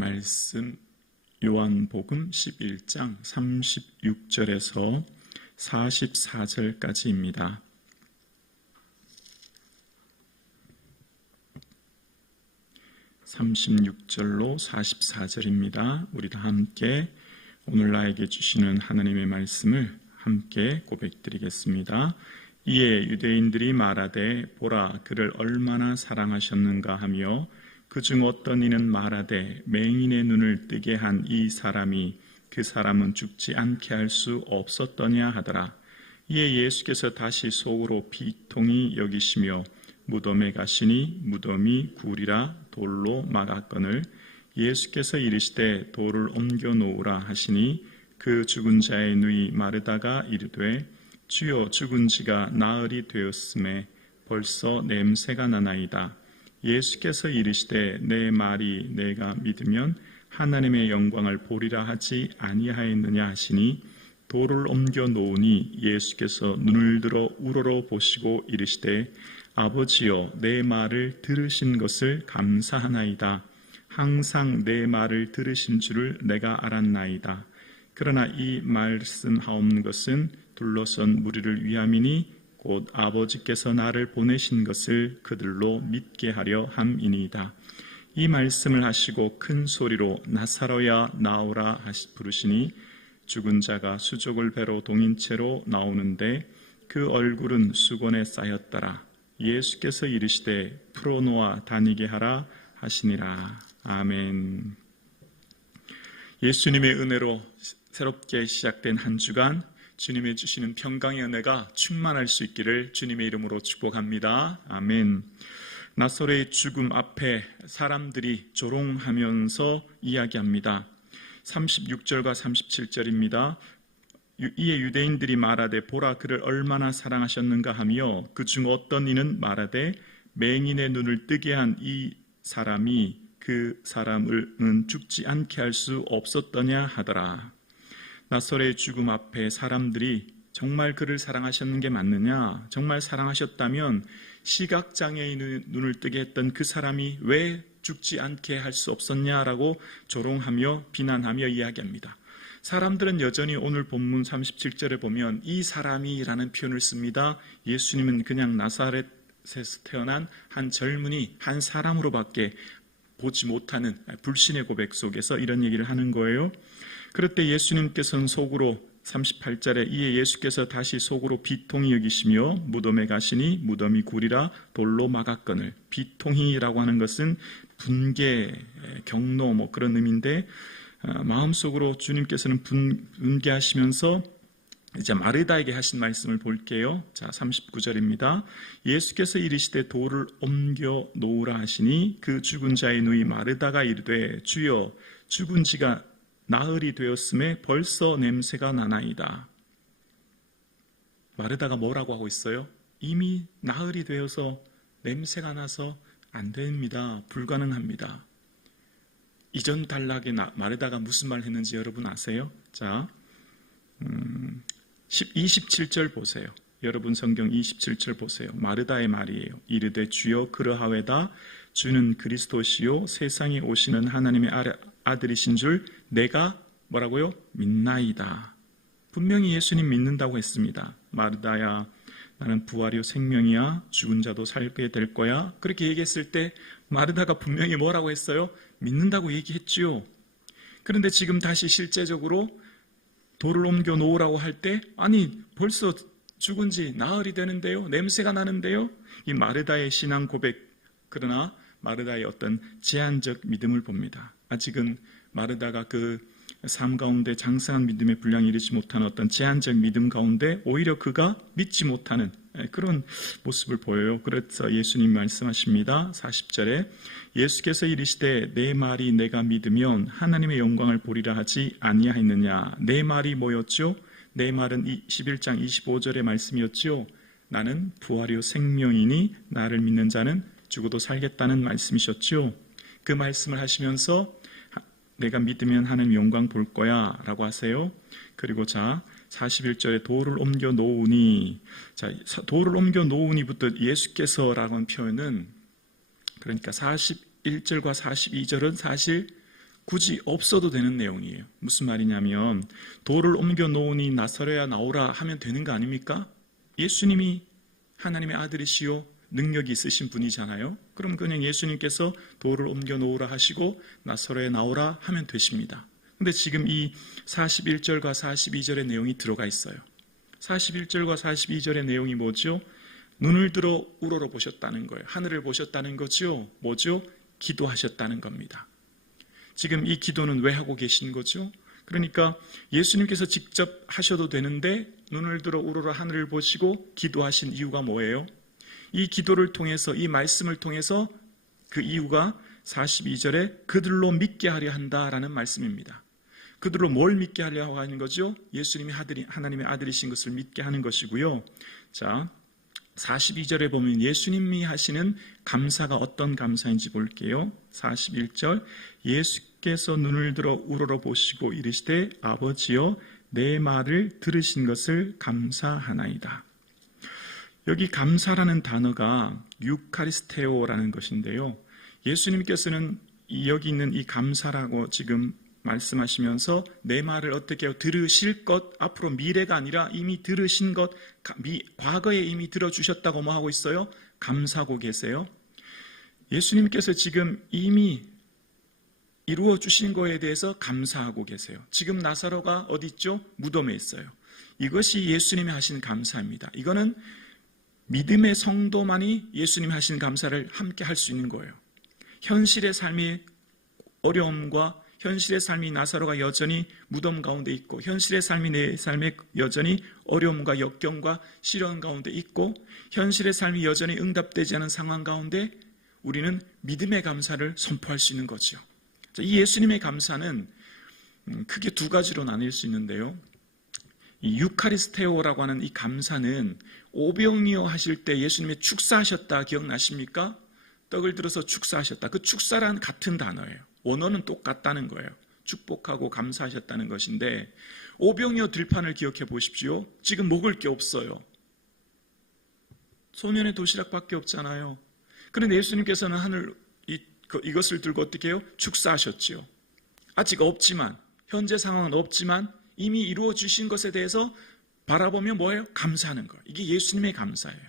말씀 요한복음 11장 36절에서 44절까지입니다. (36절로) (44절입니다) 우리 다 함께 오늘 나에게 주시는 하나님의 말씀을 함께 고백드리겠습니다. 이에 유대인들이 말하되 보라 그를 얼마나 사랑하셨는가 하며 그중 어떤 이는 말하되 맹인의 눈을 뜨게 한 이 사람이 그 사람은 죽지 않게 할 수 없었더냐 하더라. 이에 예수께서 다시 속으로 비통히 여기시며 무덤에 가시니 무덤이 굴이라 돌로 막았거늘 예수께서 이르시되 돌을 옮겨 놓으라 하시니 그 죽은 자의 누이 마르다가 이르되 주여 죽은 지가 나흘이 되었음에 벌써 냄새가 나나이다. 예수께서 이르시되 내 말이 내가 믿으면 하나님의 영광을 보리라 하지 아니하였느냐 하시니 돌을 옮겨 놓으니 예수께서 눈을 들어 우러러 보시고 이르시되 아버지여 내 말을 들으신 것을 감사하나이다. 항상 내 말을 들으신 줄을 내가 알았나이다. 그러나 이 말씀하옵는 것은 둘러선 무리를 위함이니 곧 아버지께서 나를 보내신 것을 그들로 믿게 하려 함이니이다. 이 말씀을 하시고 큰 소리로 나사로야 나오라 부르시니 죽은 자가 수족을 배로 동인 채로 나오는데 그 얼굴은 수건에 쌓였더라. 예수께서 이르시되 풀어놓아 다니게 하라 하시니라. 아멘. 예수님의 은혜로 새롭게 시작된 한 주간 주님의 주시는 평강의 은혜가 충만할 수 있기를 주님의 이름으로 축복합니다. 아멘. 나사로의 죽음 앞에 사람들이 조롱하면서 이야기합니다. 36절과 37절입니다. 이에 유대인들이 말하되 보라 그를 얼마나 사랑하셨는가 하며 그중 어떤 이는 말하되 맹인의 눈을 뜨게 한 이 사람이 그 사람은 죽지 않게 할 수 없었더냐 하더라. 나사로의 죽음 앞에 사람들이 정말 그를 사랑하셨는 게 맞느냐? 정말 사랑하셨다면 시각장애인의 눈을 뜨게 했던 그 사람이 왜 죽지 않게 할 수 없었냐라고 조롱하며 비난하며 이야기합니다. 사람들은 여전히 오늘 본문 37절에 보면 이 사람이라는 표현을 씁니다. 예수님은 그냥 나사렛에서 태어난 한 젊은이, 한 사람으로밖에 보지 못하는 불신의 고백 속에서 이런 얘기를 하는 거예요. 그럴 때 예수님께서는 속으로 38절에 이에 예수께서 다시 속으로 비통히 여기시며 무덤에 가시니 무덤이 굴이라 돌로 막았거늘. 비통히라고 하는 것은 분개, 경노 그런 의미인데 마음속으로 주님께서는 분개하시면서 이제 마르다에게 하신 말씀을 볼게요. 자, 39절입니다. 예수께서 이르시되 돌을 옮겨 놓으라 하시니 그 죽은 자의 누이 마르다가 이르되 주여 죽은 지가 나흘이 되었음에 벌써 냄새가 나나이다. 마르다가 뭐라고 하고 있어요? 이미 나흘이 되어서 냄새가 나서 안 됩니다. 불가능합니다. 이전 단락에 마르다가 무슨 말 했는지 여러분 아세요? 자, 27절 보세요. 여러분 성경 27절 보세요. 마르다의 말이에요. 이르되 주여 그러하외다. 주는 그리스도시요 세상에 오시는 하나님의 아들이신 줄 내가 뭐라고요? 믿나이다. 분명히 예수님 믿는다고 했습니다. 마르다야 나는 부활이요 생명이야. 죽은 자도 살게 될 거야. 그렇게 얘기했을 때 마르다가 분명히 뭐라고 했어요? 믿는다고 얘기했지요. 그런데 지금 다시 실제적으로 돌을 옮겨 놓으라고 할 때 아니 벌써 죽은 지 나흘이 되는데요. 냄새가 나는데요. 이 마르다의 신앙 고백, 그러나 마르다의 어떤 제한적 믿음을 봅니다. 아직은 마르다가 그 삶 가운데 장성한 믿음의 분량에 이르지 못하는 어떤 제한적 믿음 가운데 오히려 그가 믿지 못하는 그런 모습을 보여요. 그래서 예수님 말씀하십니다. 40절에 예수께서 이르시되 내 말이 내가 믿으면 하나님의 영광을 보리라 하지 아니하였느냐. 내 말이 뭐였죠? 내 말은 11장 25절의 말씀이었죠. 나는 부활이요 생명이니 나를 믿는 자는 죽어도 살겠다는 말씀이셨죠. 그 말씀을 하시면서 내가 믿으면 하나님 영광 볼 거야 라고 하세요. 그리고 자 41절에 돌을 옮겨 놓으니, 자 돌을 옮겨 놓으니부터 예수께서라고 하는 표현은 그러니까 41절과 42절은 사실 굳이 없어도 되는 내용이에요. 무슨 말이냐면 돌을 옮겨 놓으니 나서려야 나오라 하면 되는 거 아닙니까? 예수님이 하나님의 아들이시요 능력이 있으신 분이잖아요. 그럼 그냥 예수님께서 돌을 옮겨 놓으라 하시고 나서려야 나오라 하면 되십니다. 근데 지금 이 41절과 42절의 내용이 들어가 있어요. 41절과 42절의 내용이 뭐죠? 눈을 들어 우러러 보셨다는 거예요. 하늘을 보셨다는 거죠. 뭐죠? 기도하셨다는 겁니다. 지금 이 기도는 왜 하고 계신 거죠? 그러니까 예수님께서 직접 하셔도 되는데 눈을 들어 우러러 하늘을 보시고 기도하신 이유가 뭐예요? 이 기도를 통해서, 이 말씀을 통해서 그 이유가 42절에 그들로 믿게 하려 한다라는 말씀입니다. 그들로 뭘 믿게 하려 하는 거죠? 예수님이 하나님의 아들이신 것을 믿게 하는 것이고요. 자, 42절에 보면 예수님이 하시는 감사가 어떤 감사인지 볼게요. 41절, 예수께서 눈을 들어 우러러 보시고 이르시되 아버지여 내 말을 들으신 것을 감사하나이다. 여기 감사라는 단어가 유카리스테오라는 것인데요. 예수님께서는 여기 있는 이 감사라고 지금 말씀하시면서 내 말을 어떻게 해요? 들으실 것, 앞으로 미래가 아니라 이미 들으신 것, 과거에 이미 들어주셨다고 뭐 하고 있어요? 감사하고 계세요. 예수님께서 지금 이미 이루어 주신 거에 대해서 감사하고 계세요. 지금 나사로가 어디 있죠? 무덤에 있어요. 이것이 예수님이 하신 감사입니다. 이거는 믿음의 성도만이 예수님이 하신 감사를 함께 할 수 있는 거예요. 현실의 삶의 어려움과 현실의 삶이 나사로가 여전히 무덤 가운데 있고 현실의 삶이 내 삶에 여전히 어려움과 역경과 시련 가운데 있고 현실의 삶이 여전히 응답되지 않은 상황 가운데 우리는 믿음의 감사를 선포할 수 있는 거죠. 이 예수님의 감사는 크게 두 가지로 나뉠 수 있는데요. 이 유카리스테오라고 하는 이 감사는 오병이어 하실 때 예수님의 축사하셨다 기억나십니까? 떡을 들어서 축사하셨다. 그 축사란 같은 단어예요. 원어는 똑같다는 거예요. 축복하고 감사하셨다는 것인데 오병이어 들판을 기억해 보십시오. 지금 먹을 게 없어요. 소면의 도시락밖에 없잖아요. 그런데 예수님께서는 이것을 들고 어떻게 해요? 축사하셨지요. 아직 없지만 현재 상황은 없지만 이미 이루어 주신 것에 대해서 바라보며 뭐예요? 감사하는 거예요. 이게 예수님의 감사예요.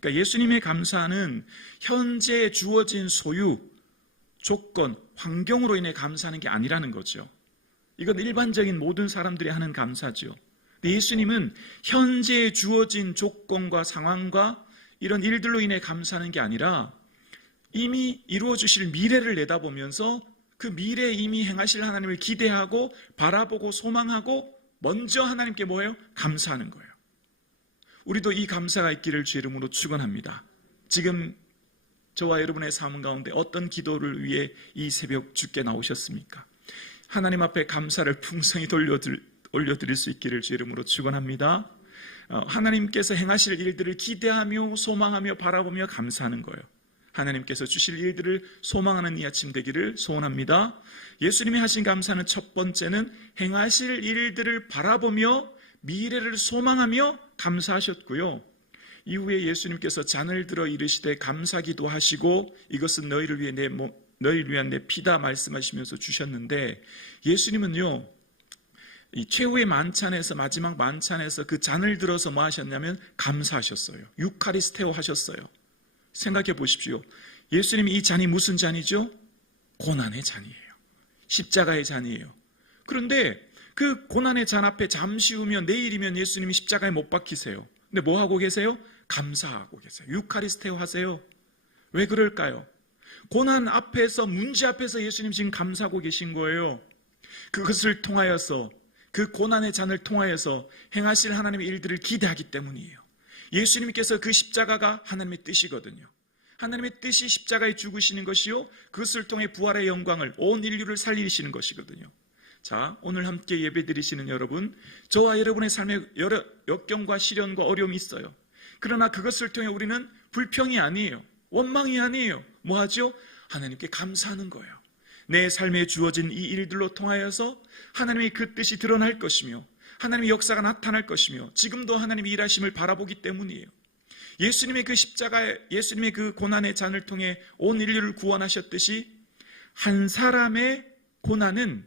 그러니까 예수님의 감사는 현재 주어진 소유, 조건, 환경으로 인해 감사하는 게 아니라는 거죠. 이건 일반적인 모든 사람들이 하는 감사죠. 근데 예수님은 현재 주어진 조건과 상황과 이런 일들로 인해 감사하는 게 아니라 이미 이루어 주실 미래를 내다보면서 그 미래에 이미 행하실 하나님을 기대하고 바라보고 소망하고 먼저 하나님께 뭐예요? 감사하는 거예요. 우리도 이 감사가 있기를 주의 이름으로 축원합니다. 지금 저와 여러분의 삶 가운데 어떤 기도를 위해 이 새벽 주께 나오셨습니까? 하나님 앞에 감사를 풍성히 올려드릴 수 있기를 주의 이름으로 축원합니다. 하나님께서 행하실 일들을 기대하며 소망하며 바라보며 감사하는 거예요. 하나님께서 주실 일들을 소망하는 이 아침 되기를 소원합니다. 예수님이 하신 감사는 첫 번째는 행하실 일들을 바라보며 미래를 소망하며 감사하셨고요. 이후에 예수님께서 잔을 들어 이르시되 감사기도 하시고 이것은 너희를 위한 내 피다 말씀하시면서 주셨는데 예수님은요 이 최후의 만찬에서 마지막 만찬에서 그 잔을 들어서 뭐 하셨냐면 감사하셨어요. 유카리스테오 하셨어요. 생각해 보십시오. 예수님이 이 잔이 무슨 잔이죠? 고난의 잔이에요. 십자가의 잔이에요. 그런데 그 고난의 잔 앞에 잠시 후면 내일이면 예수님이 십자가에 못 박히세요. 근데 뭐 하고 계세요? 감사하고 계세요. 유카리스테오 하세요. 왜 그럴까요? 고난 앞에서 문제 앞에서 예수님 지금 감사하고 계신 거예요. 그것을 통하여서 그 고난의 잔을 통하여서 행하실 하나님의 일들을 기대하기 때문이에요. 예수님께서 그 십자가가 하나님의 뜻이거든요. 하나님의 뜻이 십자가에 죽으시는 것이요 그것을 통해 부활의 영광을 온 인류를 살리시는 것이거든요. 자, 오늘 함께 예배드리시는 여러분, 저와 여러분의 삶에 여러 역경과 시련과 어려움이 있어요. 그러나 그것을 통해 우리는 불평이 아니에요. 원망이 아니에요. 뭐 하죠? 하나님께 감사하는 거예요. 내 삶에 주어진 이 일들로 통하여서 하나님의 그 뜻이 드러날 것이며 하나님의 역사가 나타날 것이며 지금도 하나님의 일하심을 바라보기 때문이에요. 예수님의 그 십자가에 예수님의 그 고난의 잔을 통해 온 인류를 구원하셨듯이 한 사람의 고난은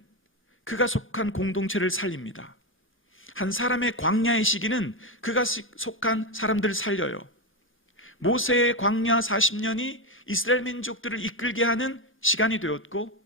그가 속한 공동체를 살립니다. 한 사람의 광야의 시기는 그가 속한 사람들을 살려요. 모세의 광야 40년이 이스라엘 민족들을 이끌게 하는 시간이 되었고,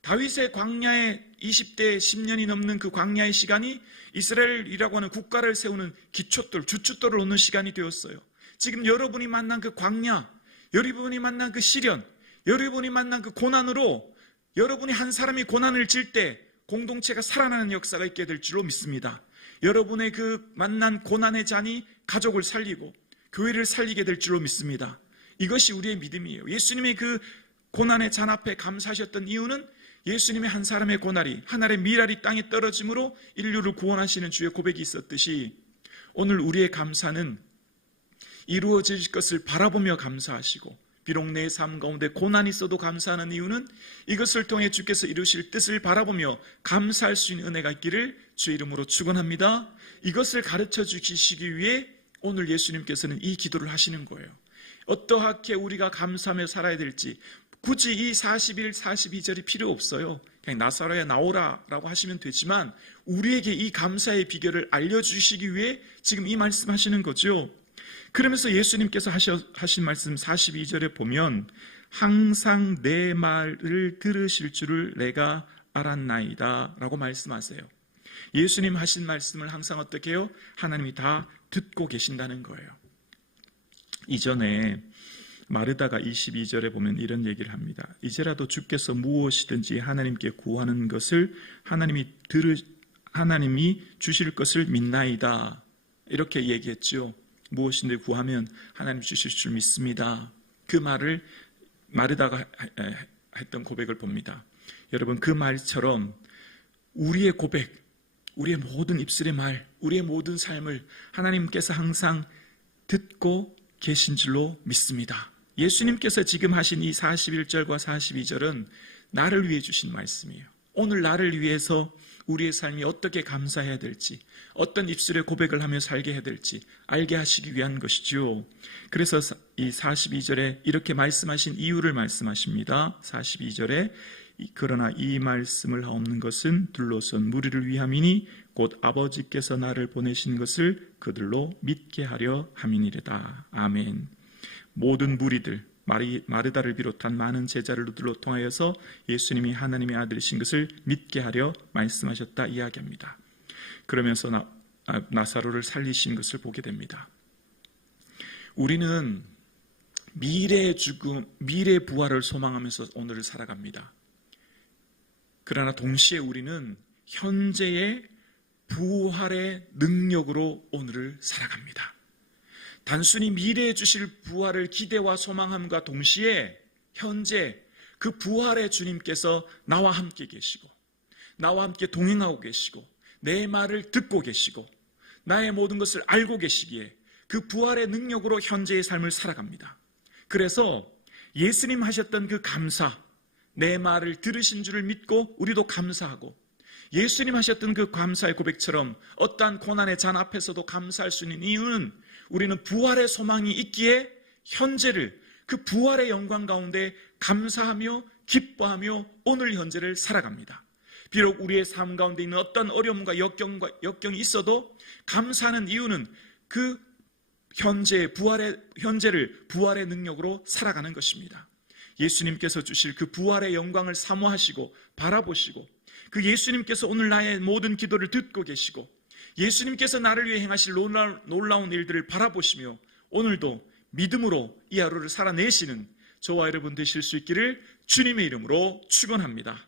다윗의 광야의 20대 10년이 넘는 그 광야의 시간이 이스라엘이라고 하는 국가를 세우는 기초돌, 주춧돌을 놓는 시간이 되었어요. 지금 여러분이 만난 그 광야, 여러분이 만난 그 시련, 여러분이 만난 그 고난으로 여러분이 한 사람이 고난을 질 때 공동체가 살아나는 역사가 있게 될 줄로 믿습니다. 여러분의 그 만난 고난의 잔이 가족을 살리고 교회를 살리게 될 줄로 믿습니다. 이것이 우리의 믿음이에요. 예수님의 그 고난의 잔 앞에 감사하셨던 이유는 예수님의 한 사람의 고난이 하늘의 미랄이 땅에 떨어짐으로 인류를 구원하시는 주의 고백이 있었듯이, 오늘 우리의 감사는 이루어질 것을 바라보며 감사하시고, 비록 내 삶 가운데 고난이 있어도 감사하는 이유는 이것을 통해 주께서 이루실 뜻을 바라보며 감사할 수 있는 은혜가 있기를 주의 이름으로 축원합니다. 이것을 가르쳐 주시기 위해 오늘 예수님께서는 이 기도를 하시는 거예요. 어떠하게 우리가 감사하며 살아야 될지 굳이 이 41, 42절이 필요 없어요. 그냥 나사로야 나오라 라고 하시면 되지만, 우리에게 이 감사의 비결을 알려주시기 위해 지금 이 말씀 하시는 거죠. 그러면서 예수님께서 하신 말씀 42절에 보면, 항상 내 말을 들으실 줄을 내가 알았나이다 라고 말씀하세요. 예수님 하신 말씀을 항상 어떻게 해요? 하나님이 다 듣고 계신다는 거예요. 이전에 마르다가 22절에 보면 이런 얘기를 합니다. 이제라도 주께서 무엇이든지 하나님께 구하는 것을 하나님이 주실 것을 믿나이다, 이렇게 얘기했죠. 무엇인데 구하면 하나님 주실 줄 믿습니다. 그 말을 마르다가 했던 고백을 봅니다. 여러분, 그 말처럼 우리의 고백, 우리의 모든 입술의 말, 우리의 모든 삶을 하나님께서 항상 듣고 계신 줄로 믿습니다. 예수님께서 지금 하신 이 41절과 42절은 나를 위해 주신 말씀이에요. 오늘 나를 위해서 우리의 삶이 어떻게 감사해야 될지, 어떤 입술의 고백을 하며 살게 해야 될지 알게 하시기 위한 것이죠. 그래서 이 42절에 이렇게 말씀하신 이유를 말씀하십니다. 42절에 그러나 이 말씀을 하옵는 것은 둘러선 무리를 위함이니 곧 아버지께서 나를 보내신 것을 그들로 믿게 하려 함이니이다. 아멘. 모든 무리들, 마르다를 비롯한 많은 제자들로 통하여서 예수님이 하나님의 아들이신 것을 믿게 하려 말씀하셨다 이야기합니다. 그러면서 나사로를 살리신 것을 보게 됩니다. 우리는 미래의 죽음, 미래의 부활을 소망하면서 오늘을 살아갑니다. 그러나 동시에 우리는 현재의 부활의 능력으로 오늘을 살아갑니다. 단순히 미래에 주실 부활을 기대와 소망함과 동시에 현재 그 부활의 주님께서 나와 함께 계시고, 나와 함께 동행하고 계시고, 내 말을 듣고 계시고, 나의 모든 것을 알고 계시기에 그 부활의 능력으로 현재의 삶을 살아갑니다. 그래서 예수님 하셨던 그 감사, 내 말을 들으신 줄을 믿고 우리도 감사하고, 예수님 하셨던 그 감사의 고백처럼 어떠한 고난의 잔 앞에서도 감사할 수 있는 이유는 우리는 부활의 소망이 있기에 현재를, 그 부활의 영광 가운데 감사하며 기뻐하며 오늘 현재를 살아갑니다. 비록 우리의 삶 가운데 있는 어떤 어려움과 역경이 있어도 감사하는 이유는 그 현재를 부활의 능력으로 살아가는 것입니다. 예수님께서 주실 그 부활의 영광을 사모하시고 바라보시고, 그 예수님께서 오늘 나의 모든 기도를 듣고 계시고, 예수님께서 나를 위해 행하실 놀라운 일들을 바라보시며 오늘도 믿음으로 이 하루를 살아내시는 저와 여러분 되실 수 있기를 주님의 이름으로 축원합니다.